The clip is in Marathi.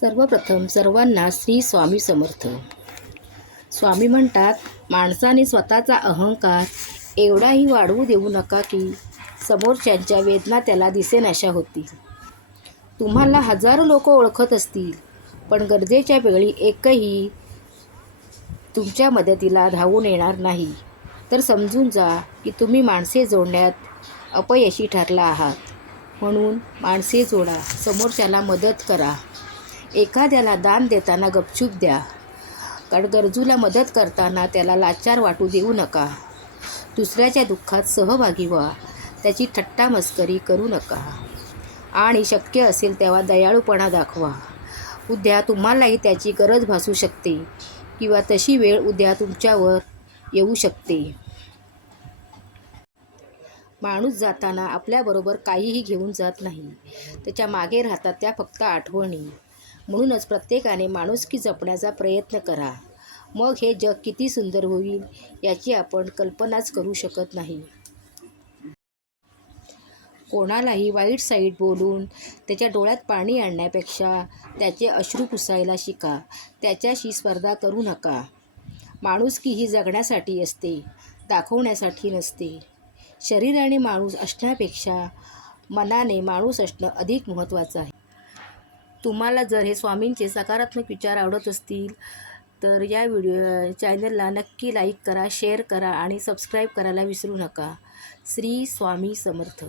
सर्वप्रथम सर्वांना श्री स्वामी समर्थ. स्वामी म्हणतात माणसाने स्वतःचा अहंकार एवढाही वाढवू देऊ नका की समोरच्यांच्या वेदना त्याला दिसेनाशा होतील. तुम्हाला हजारो लोक ओळखत असतील पण गरजेच्या वेळी एकही तुमच्या मदतीला धावून येणार नाही. तर समजून जा की तुम्ही माणसे जोडण्यात अपयशी ठरला आहात. म्हणून माणसे जोडा समोरच्याला मदत करा. एखाद्याला दान देताना गपचूप द्या. कारण गरजूला मदत करताना त्याला लाचार वाटू देऊ नका. दुसऱ्याच्या दुःखात सहभागी व्हा. त्याची थट्टा मस्करी करू नका. आणि शक्य असेल तेव्हा दयाळूपणा दाखवा. उद्या तुम्हालाही त्याची गरज भासू शकते किंवा तशी वेळ उद्या तुमच्यावर येऊ शकते. माणूस जाताना आपल्याबरोबर काहीही घेऊन जात नाही. त्याच्यामागे राहतात त्या फक्त आठवणी. म्हणूनच प्रत्येकाने माणुसकी जपण्याचा प्रयत्न करा. मग हे जग किती सुंदर होईल याची आपण कल्पनाच करू शकत नाही. कोणालाही वाईट साईट बोलून त्याच्या डोळ्यात पाणी आणण्यापेक्षा त्याचे अश्रू पुसायला शिका. त्याच्याशी स्पर्धा करू नका. माणुसकी ही जगण्यासाठी असते दाखवण्यासाठी नसते. शरीराने माणूस असण्यापेक्षा मनाने माणूस असणं अधिक महत्त्वाचं आहे. तुम्हाला जर हे स्वामींचे सकारात्मक विचार आवडत असतील तर या व्हिडिओ चॅनलला नक्की लाईक करा शेअर करा आणि सबस्क्राईब करायला विसरू नका. श्री स्वामी समर्थ.